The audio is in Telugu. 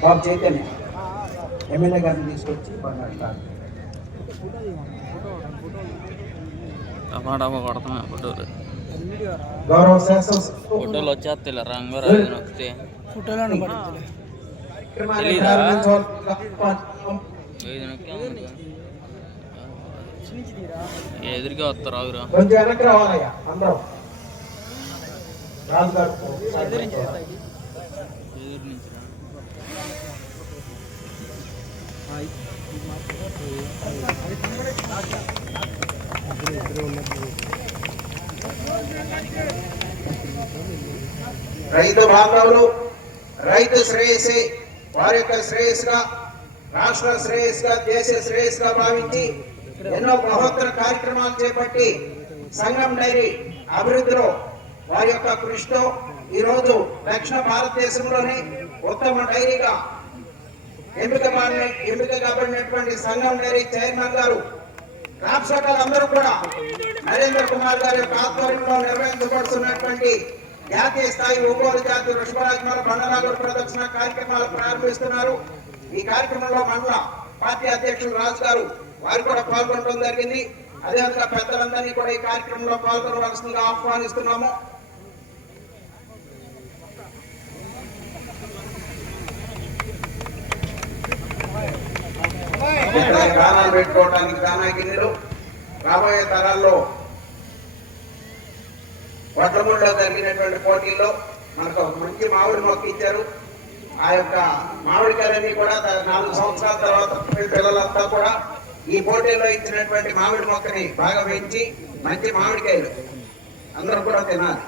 బాబు చైతన్య ఎమ్మెల్యే గారిని తీసుకొచ్చి మాట్లాడతారు టమాటా కొడతాం ఫోటోలు. గౌరవ ఫోటోలు రంగు రాజు నొక్కితే నొక్కి ఎదురుగా వస్తారు ఆగురా. కొంచెం వెనక్కి రావాలయ్యా అందరం. రాజుగారు ఎదురు నుంచి రా. రైతు బాంధవులు రైతు శ్రేయస్సే వారి యొక్క శ్రేయస్సుగా రాష్ట్ర శ్రేయస్సుగా దేశ శ్రేయస్సుగా భావించి ఎన్నో మహోత్తర కార్యక్రమాలు చేపట్టి సంఘం డైరీ అభివృద్ధిలో వారి యొక్క కృషితో ఈరోజు దక్షిణ భారతదేశంలోని ఉత్తమ డైరీగా ఎంపిక ఎంపిక కాబడినటువంటి సంఘం డైరీ చైర్మన్ గారు క్రాప్ అందరూ కూడా నరేంద్ర కుమార్ గారి యొక్క ఆధ్వర్యంలో నిర్వహించబడుతున్నటువంటి జాతీయ స్థాయి ఒంగోలు జాతి వృషభరాజమాల బండనాగర్ ప్రదర్శన కార్యక్రమాలు ప్రారంభిస్తున్నారు. ఈ కార్యక్రమంలో మండల పార్టీ అధ్యక్షులు రాజు గారు వారు కూడా పాల్గొనడం జరిగింది. అదేవిధంగా పెద్దలందరినీ కూడా ఈ కార్యక్రమంలో పాల్గొనవలసిందిగా ఆహ్వానిస్తున్నాము. దానాలు పెట్టుకోవడానికి దానా గిన్నెలు రాబోయే తరాల్లో వడ్లమూడిలో జరిగినటువంటి పోటీల్లో మనకు మంచి మామిడి మొక్క ఇచ్చారు. ఆ యొక్క మామిడికాయలన్నీ కూడా నాలుగు సంవత్సరాల తర్వాత పిల్లలంతా కూడా ఈ పోటీల్లో ఇచ్చినటువంటి మామిడి మొక్కని బాగా పెంచి మంచి మామిడికాయలు అందరూ కూడా తినాలి.